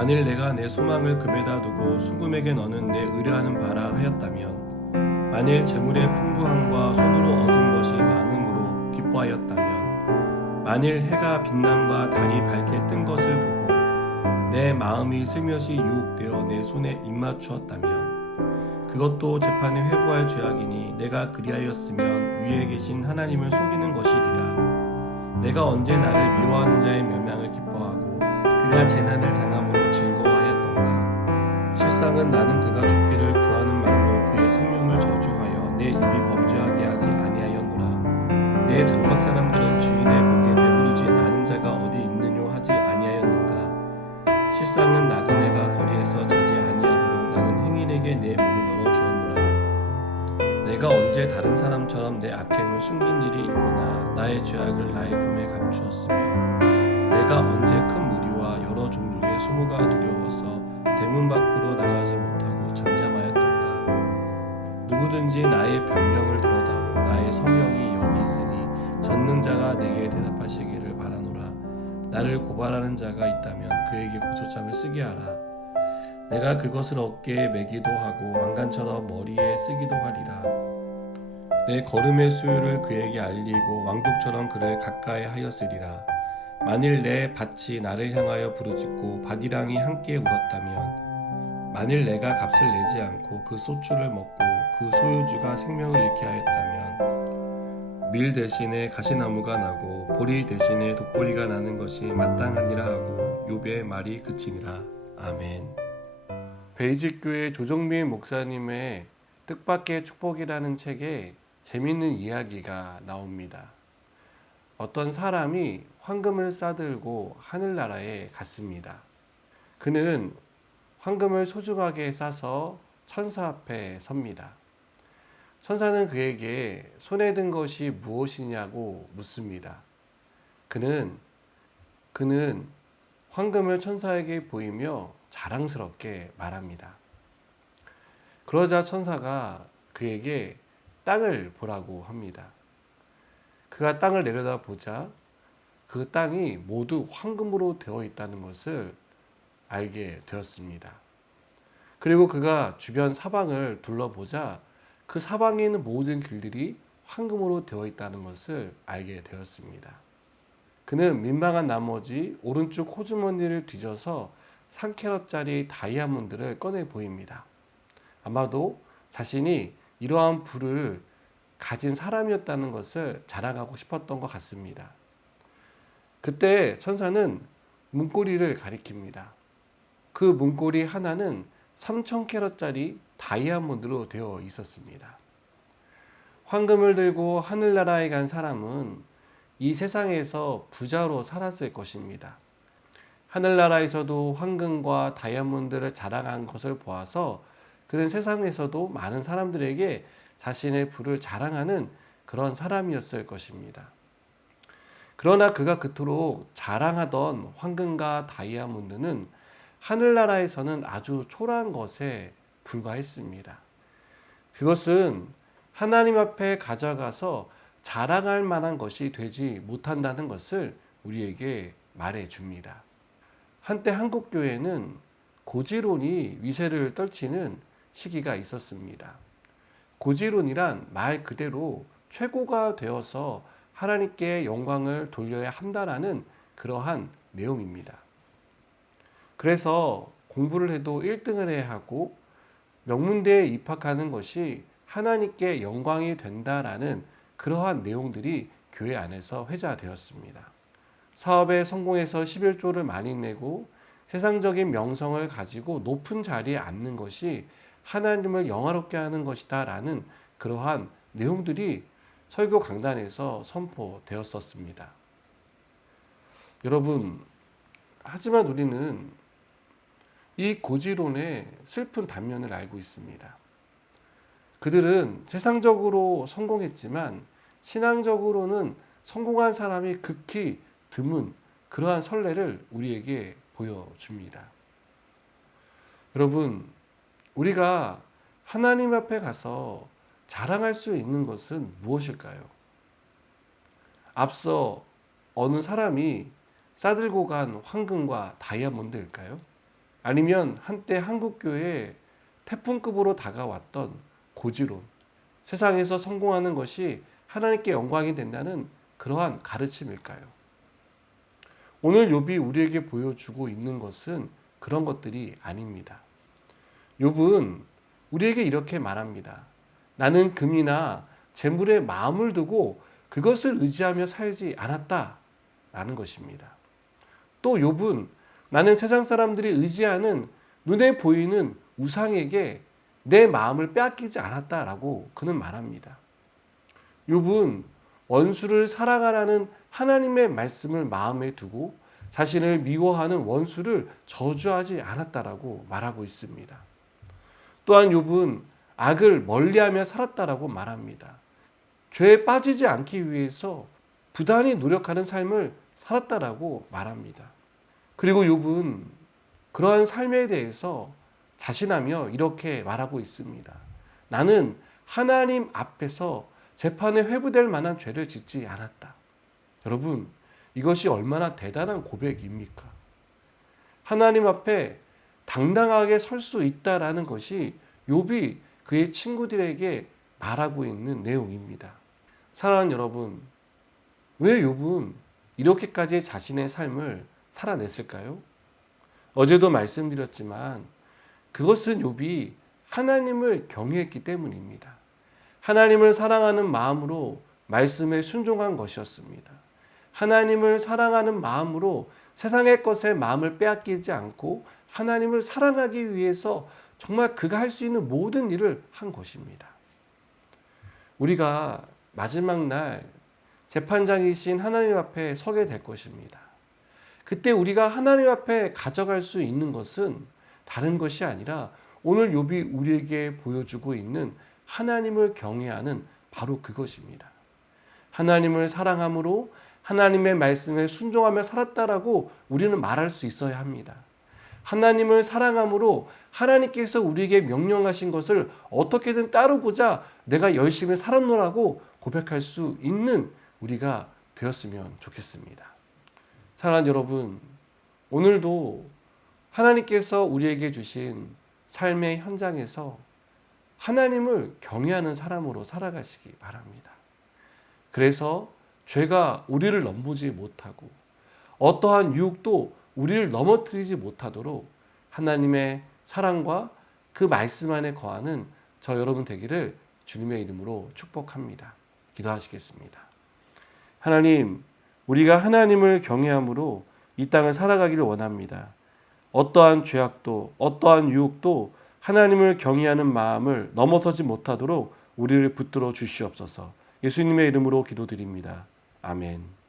만일 내가 내 소망을 금에다 두고 수금에게 너는 내 의뢰하는 바라 하였다면, 만일 재물의 풍부함과 손으로 얻은 것이 많음으로 기뻐하였다면, 만일 해가 빛남과 달이 밝게 뜬 것을 보고 내 마음이 슬며시 유혹되어 내 손에 입맞추었다면, 그것도 재판에 회부할 죄악이니 내가 그리하였으면 위에 계신 하나님을 속이는 것이리라. 내가 언제 나를 미워하는 자의 멸망을 기뻐하고 그가 재난을 당함으로 즐거워하였던가. 실상은 나는 그가 좋기를 구하는 말로 그의 생명을 저주하여 내 입이 범죄하게 하지 아니하였노라. 내 장막 사람들은 주인의 복에 배부르지 않은 자가 어디 있느뇨 하지 아니하였는가. 실상은 나그네가 거리에서 자지 아니하도록 나는 행인에게 내 문을 열어주었노라. 내가 언제 다른 사람처럼 내 악행을 숨긴 일이 있거나 나의 죄악을 나의 품에 감추었으며, 내가 언제 큰 무리와 여러 종족의 수모가 두려워서 대문 밖으로 나가지 못하고 잠잠하였던가. 누구든지 나의 변명을 들어다오 나의 성령이 여기 있으니 전능자가 내게 대답하시기를 바라노라. 나를 고발하는 자가 있다면 그에게 고소장을 쓰게 하라. 내가 그것을 어깨에 매기도 하고 왕관처럼 머리에 쓰기도 하리라. 내 걸음의 수요를 그에게 알리고 왕독처럼 그를 가까이 하였으리라. 만일 내 밭이 나를 향하여 부르짖고 밭이랑이 함께 울었다면, 만일 내가 값을 내지 않고 그 소출을 먹고 그 소유주가 생명을 잃게 하였다면, 밀 대신에 가시나무가 나고 보리 대신에 독보리가 나는 것이 마땅하니라 하고 욥의 말이 그치니라. 아멘. 베이직교회 조정민 목사님의 뜻밖의 축복이라는 책에 재미있는 이야기가 나옵니다. 어떤 사람이 황금을 싸들고 하늘나라에 갔습니다. 그는 황금을 소중하게 싸서 천사 앞에 섭니다. 천사는 그에게 손에 든 것이 무엇이냐고 묻습니다. 그는 황금을 천사에게 보이며 자랑스럽게 말합니다. 그러자 천사가 그에게 땅을 보라고 합니다. 그가 땅을 내려다보자 그 땅이 모두 황금으로 되어 있다는 것을 알게 되었습니다. 그리고 그가 주변 사방을 둘러보자 그 사방에 있는 모든 길들이 황금으로 되어 있다는 것을 알게 되었습니다. 그는 민망한 나머지 오른쪽 호주머니를 뒤져서 3캐럿짜리 다이아몬드를 꺼내 보입니다. 아마도 자신이 이러한 부를 가진 사람이었다는 것을 자랑하고 싶었던 것 같습니다. 그때 천사는 문고리를 가리킵니다. 그 문고리 하나는 3,000캐럿짜리 다이아몬드로 되어 있었습니다. 황금을 들고 하늘나라에 간 사람은 이 세상에서 부자로 살았을 것입니다. 하늘나라에서도 황금과 다이아몬드를 자랑한 것을 보아서 그는 세상에서도 많은 사람들에게 자신의 부를 자랑하는 그런 사람이었을 것입니다. 그러나 그가 그토록 자랑하던 황금과 다이아몬드는 하늘나라에서는 아주 초라한 것에 불과했습니다. 그것은 하나님 앞에 가져가서 자랑할 만한 것이 되지 못한다는 것을 우리에게 말해 줍니다. 한때 한국교회는 고지론이 위세를 떨치는 시기가 있었습니다. 고지론이란 말 그대로 최고가 되어서 하나님께 영광을 돌려야 한다라는 그러한 내용입니다. 그래서 공부를 해도 1등을 해야 하고 명문대에 입학하는 것이 하나님께 영광이 된다라는 그러한 내용들이 교회 안에서 회자되었습니다. 사업에 성공해서 11조를 많이 내고 세상적인 명성을 가지고 높은 자리에 앉는 것이 하나님을 영화롭게 하는 것이다 라는 그러한 내용들이 설교 강단에서 선포되었었습니다. 여러분, 하지만 우리는 이 고지론의 슬픈 단면을 알고 있습니다. 그들은 세상적으로 성공했지만 신앙적으로는 성공한 사람이 극히 드문 그러한 선례를 우리에게 보여줍니다. 여러분, 우리가 하나님 앞에 가서 자랑할 수 있는 것은 무엇일까요? 앞서 어느 사람이 싸들고 간 황금과 다이아몬드일까요? 아니면 한때 한국교회에 태풍급으로 다가왔던 고지론, 세상에서 성공하는 것이 하나님께 영광이 된다는 그러한 가르침일까요? 오늘 욥이 우리에게 보여주고 있는 것은 그런 것들이 아닙니다. 욥은 우리에게 이렇게 말합니다. 나는 금이나 재물에 마음을 두고 그것을 의지하며 살지 않았다 라는 것입니다. 또 욥은 나는 세상 사람들이 의지하는 눈에 보이는 우상에게 내 마음을 빼앗기지 않았다라고 그는 말합니다. 욥은 원수를 사랑하라는 하나님의 말씀을 마음에 두고 자신을 미워하는 원수를 저주하지 않았다라고 말하고 있습니다. 또한 욥은 악을 멀리하며 살았다라고 말합니다. 죄에 빠지지 않기 위해서 부단히 노력하는 삶을 살았다라고 말합니다. 그리고 욥은 그러한 삶에 대해서 자신하며 이렇게 말하고 있습니다. 나는 하나님 앞에서 재판에 회부될 만한 죄를 짓지 않았다. 여러분, 이것이 얼마나 대단한 고백입니까? 하나님 앞에 당당하게 설 수 있다라는 것이 욥이 그의 친구들에게 말하고 있는 내용입니다. 사랑하는 여러분, 왜 욥은 이렇게까지 자신의 삶을 살아냈을까요? 어제도 말씀드렸지만 그것은 욥이 하나님을 경외했기 때문입니다. 하나님을 사랑하는 마음으로 말씀에 순종한 것이었습니다. 하나님을 사랑하는 마음으로 세상의 것에 마음을 빼앗기지 않고 하나님을 사랑하기 위해서 정말 그가 할 수 있는 모든 일을 한 것입니다. 우리가 마지막 날 재판장이신 하나님 앞에 서게 될 것입니다. 그때 우리가 하나님 앞에 가져갈 수 있는 것은 다른 것이 아니라 오늘 욥이 우리에게 보여주고 있는 하나님을 경외하는 바로 그것입니다. 하나님을 사랑함으로 하나님의 말씀에 순종하며 살았다라고 우리는 말할 수 있어야 합니다. 하나님을 사랑함으로 하나님께서 우리에게 명령하신 것을 어떻게든 따르고자 내가 열심히 살았노라고 고백할 수 있는 우리가 되었으면 좋겠습니다. 사랑하는 여러분, 오늘도 하나님께서 우리에게 주신 삶의 현장에서 하나님을 경외하는 사람으로 살아가시기 바랍니다. 그래서 죄가 우리를 넘보지 못하고 어떠한 유혹도 우리를 넘어뜨리지 못하도록 하나님의 사랑과 그 말씀 안에 거하는 저 여러분 되기를 주님의 이름으로 축복합니다. 기도하시겠습니다. 하나님, 우리가 하나님을 경외함으로 이 땅을 살아가기를 원합니다. 어떠한 죄악도 어떠한 유혹도 하나님을 경외하는 마음을 넘어서지 못하도록 우리를 붙들어 주시옵소서. 예수님의 이름으로 기도드립니다. 아멘.